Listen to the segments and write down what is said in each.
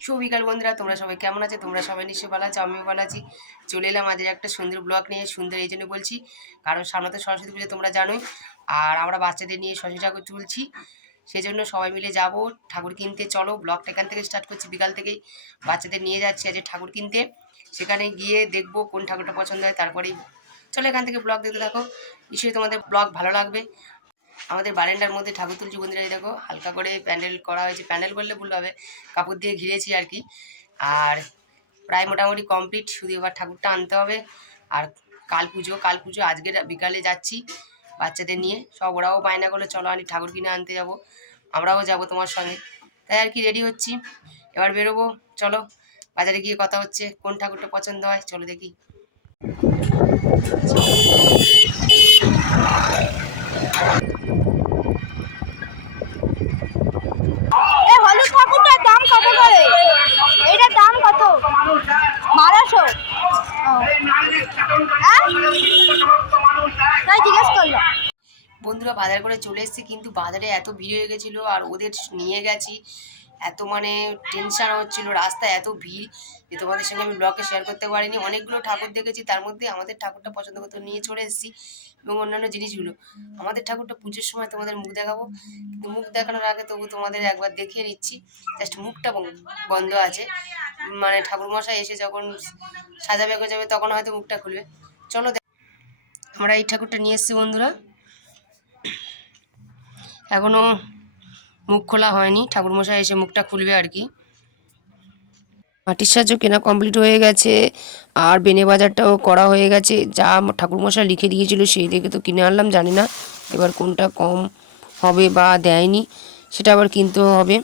বিকাল বন্ধুরা, তোমরা সবাই কেমন আছো? তোমরা সবাই নিশ্চয়ই ভালো আছো, আমিও ভালো আছি। চলে এলাম আজের একটা সুন্দর ব্লগ নিয়ে। সুন্দর এই জন্য বলছি কারণ সামনে তো সরস্বতী পুজো, তোমরা জানোই। আর আমরা বাচ্চাদের নিয়ে সরস্বতী ঠাকুর তুলছি, সেই জন্য সবাই মিলে যাব ঠাকুর কিনতে। চলো, ব্লগটা এখান থেকে স্টার্ট করছি। বিকাল থেকেই বাচ্চাদের নিয়ে যাচ্ছি আজ ঠাকুর কিনতে। সেখানে গিয়ে দেখবো কোন ঠাকুরটা পছন্দ হয়, তারপরেই চলো এখান থেকে ব্লগ দেখতে থাকো। নিশ্চয়ই তোমাদের ব্লগ ভালো লাগবে। আমাদের বারান্দার মধ্যে ঠাকুর তুলছি বন্ধুরা, এই দেখো হালকা করে প্যান্ডেল করা হয়েছে। প্যান্ডেল বললে ভুল হবে, কাপড় দিয়ে ঘিরেছি আর কি। আর প্রায় মোটামুটি কমপ্লিট, শুধু এবার ঠাকুরটা আনতে হবে। আর কাল পুজো আজকের বিকালে যাচ্ছি বাচ্চাদের নিয়ে। সব ওরাও বায়না করলে চলো আমি ঠাকুর কিনে আনতে যাব, আমরাও যাব তোমার সঙ্গে। তাই আর কি রেডি হচ্ছি, এবার বেরোবো। চলো বাজারে গিয়ে কথা হচ্ছে কোন ঠাকুরটা পছন্দ হয়, চলো দেখি। হলুদ ঠাকুরটার দাম কত করে? এটার দাম কত? 1200। তাই জিজ্ঞেস করলাম। বন্ধুরা বাজার করে চলে এসেছি, কিন্তু বাজারে এত ভিড় হয়ে গেছিলো আর ওদের নিয়ে গেছি, এত মানে টেনশান হচ্ছিল, রাস্তায় এত ভিড় যে তোমাদের সঙ্গে আমি ব্লগে শেয়ার করতে পারিনি। অনেকগুলো ঠাকুর দেখেছি, তার মধ্যে আমাদের ঠাকুরটা পছন্দ করতে নিয়ে চলে এসেছি, এবং অন্যান্য জিনিসগুলো। আমাদের ঠাকুরটা পুজোর সময় তোমাদের মুখ দেখাবো, কিন্তু মুখ দেখানোর আগে তবু তোমাদের একবার দেখিয়ে নিচ্ছি। জাস্ট মুখটা বন্ধ আছে, মানে ঠাকুরমশাই এসে যখন সাজাবে যাবে তখন হয়তো মুখটা খুলবে। চলো আমরা এই ঠাকুরটা নিয়ে এসেছি বন্ধুরা, এখনও মুখ খোলা হয়নি, ঠাকুরমশাই এসে মুখটা খুলবে আর কি। মাটির সাহায্য কেনা কমপ্লিট হয়ে গেছে, আর বেনে বাজারটাও করা হয়ে গেছে। যা ঠাকুরমশাই লিখে দিয়েছিল সেই দেখে তো কিনে আনলাম, জানি না এবার কোনটা কম হবে বা দেয়নি, সেটা আবার কিনতেও হবে।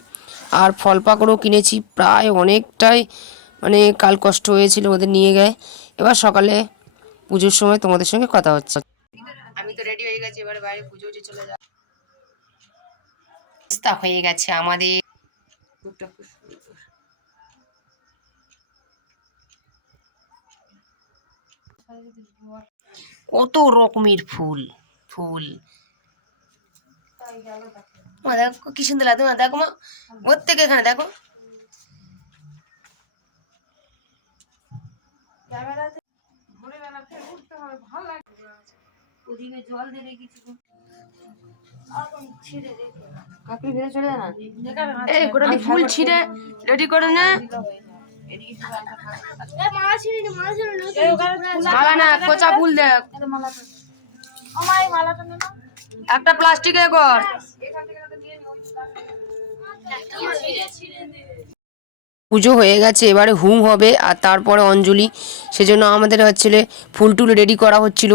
আর ফল পাকড়ও কিনেছি, প্রায় অনেকটাই, মানে কাল কষ্ট হয়েছিল ওদের নিয়ে গায়ে। এবার সকালে পুজোর সময় তোমাদের সঙ্গে কথা হচ্ছে। আমি তো রেডি হয়ে গেছি, এবার বাইরে পুজো চলে যাও। হয়ে গেছে আমাদের। কত রকমের ফুল ফুল দেখো কি সুন্দর লাগে। দেখো মা, প্রত্যেকে এখানে দেখো। ফুল ছিঁড়ে রেডি করে না, মালা না কোচা ফুল দেখ, একটা প্লাস্টিকে কর। পুজো হয়ে গেছে, এবারে হুম হবে আর তারপরে অঞ্জলি, সেজন্য আমাদের হচ্ছিল ফুল টুল রেডি করা হচ্ছিল।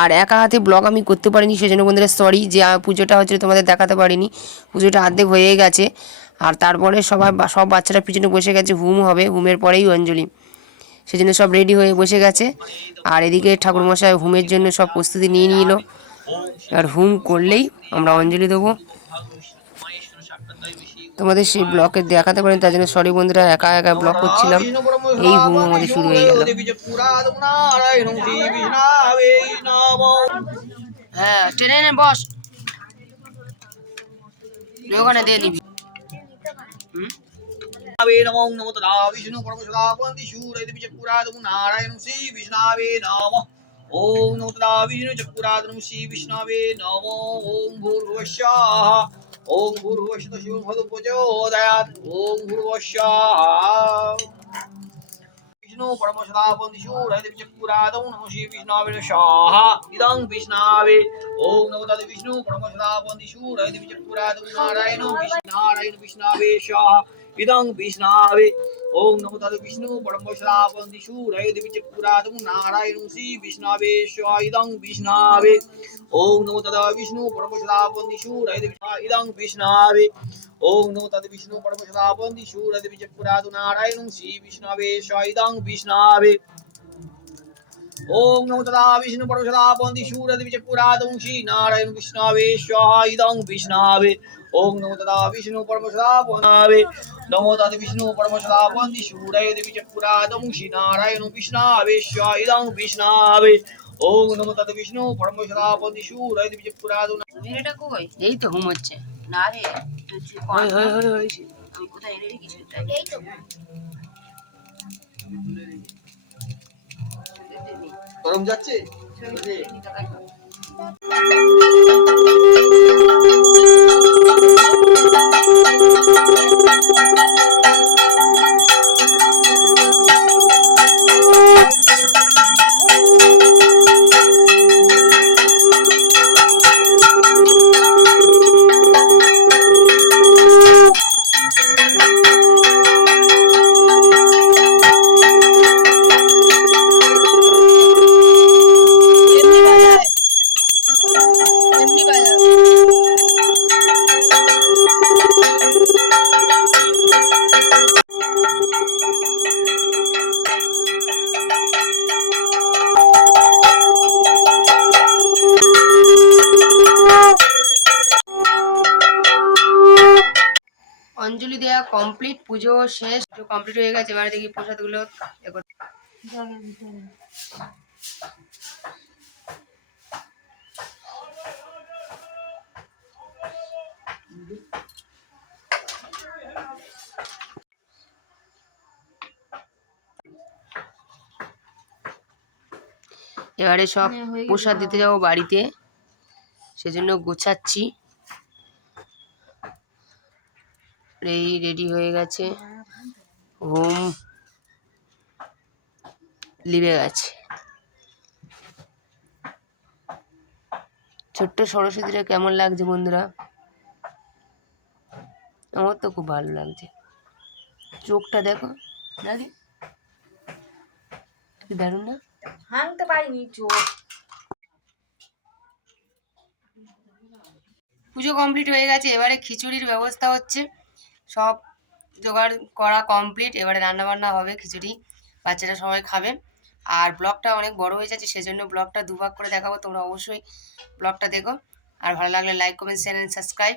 আর একা হাতে ব্লগ আমি করতে পারিনি, সেজন্য বন্ধুরা সরি যে পুজোটা হচ্ছিল তোমাদের দেখাতে পারিনি। পুজোটা অর্ধেক হয়ে গেছে, আর তারপরে সব বাচ্চারা পিছনে বসে গেছে, হুম হবে, হুমের পরেই অঞ্জলি, সেজন্য সব রেডি হয়ে বসে গেছে। আর এদিকে ঠাকুরমশাই হুমের জন্য সব প্রস্তুতি নিয়ে নিল, আর হুম করলেই আমরা অঞ্জলি দেবো। তোমাদের সেই ব্লকে দেখাতে পারেন, তার জন্য সরি বন্ধুরা, একা একা ব্লগ করছিলাম। এই হুম আমাদের শুরু হয়ে গেল। হ্যাঁ ট্রেনে বস, ওখানে দিয়ে নিবি। नमो नमो तदा विष्णु परमसदा वंदि शूरय चक्रादं नारायण श्री विष्णवे नमः। ओम नमो तदा विष्णु चक्रादं श्री विष्णवे नमो। ओम भूर्भुवस्वाहा ओम भूर्भुवस्व शिवं प्रचोदयात्। ओम भूर्भुवस्वाहा विष्णु परमसदा वंदि शूरय चक्रादं नमो श्री विष्णवे स्वाहा इदं विष्णवे। ओम नमो तदा विष्णु परमसदा वंदि शूरय चक्रादं नारायण विष्णवे स्वाहा इदं विष्णवे। ओम नमो तद विष्णु परमश्रावंति शूरय दिव्यचक्रादं नारायणं श्री विष्णवे स्वाइदं विष्णवे। ओम नमो तद विष्णु परमश्रावंति शूरय इदं विष्णवे। ओम नमो तद विष्णु परमश्रावंति शूरय दिव्यचक्रादं नारायणं श्री विष्णवे स्वाइदं विष्णवे। ओम नमो तदा विष्णु परमश्रावंति शूरय दिव्यचक्रादं श्री नारायण विष्णवे स्वाइदं विष्णवे। ओम नमो तदा विष्णु परमश्रावंति नमो तद विष्णु परमश्रावंति शूरय दिव्यचक्रादं श्री नारायण विष्णवे स्वाइदं विष्णवे। ओम नमो तद विष्णु परमश्रावंति शूरय दिव्यचक्रादं এই তো হুম হচ্ছে না রে, আমি কোথায় এনে রেখেছি এই তো গরম যাচ্ছে এমনি বাজায় এমনি বাজায় অঞ্জলি দেওয়া কমপ্লিট, পুজো শেষ, পুজো কমপ্লিট হয়ে গেছে। এবারে দেখি প্রসাদগুলো দেখো। এবারে সব প্রসাদ দিতে যাবো বাড়িতে, সেজন্য গোছাচ্ছি। এই রেডি হয়ে গেছে, হোম লিবে গেছে। ছোট্ট সরস্বতীটা কেমন লাগছে বন্ধুরা? আমার তো খুব ভালো লাগছে। চোখটা দেখো দাদি, কি দারুণ না? ভাঙতে পারিনি চোখ। পুজো কমপ্লিট হয়ে গেছে, এবারে খিচুড়ির ব্যবস্থা হচ্ছে। সব জোগাড় করা কমপ্লিট, এবারে রান্নাবান্না হবে, খিচুড়ি বাচ্চারা সবাই খাবে। আর ব্লগটা অনেক বড় হয়ে যাচ্ছে, সেজন্য ব্লগটা দুভাগ করে দেখাবো। তোমরা অবশ্যই ব্লগটা দেখো, আর ভালো লাগলে like comment share and subscribe.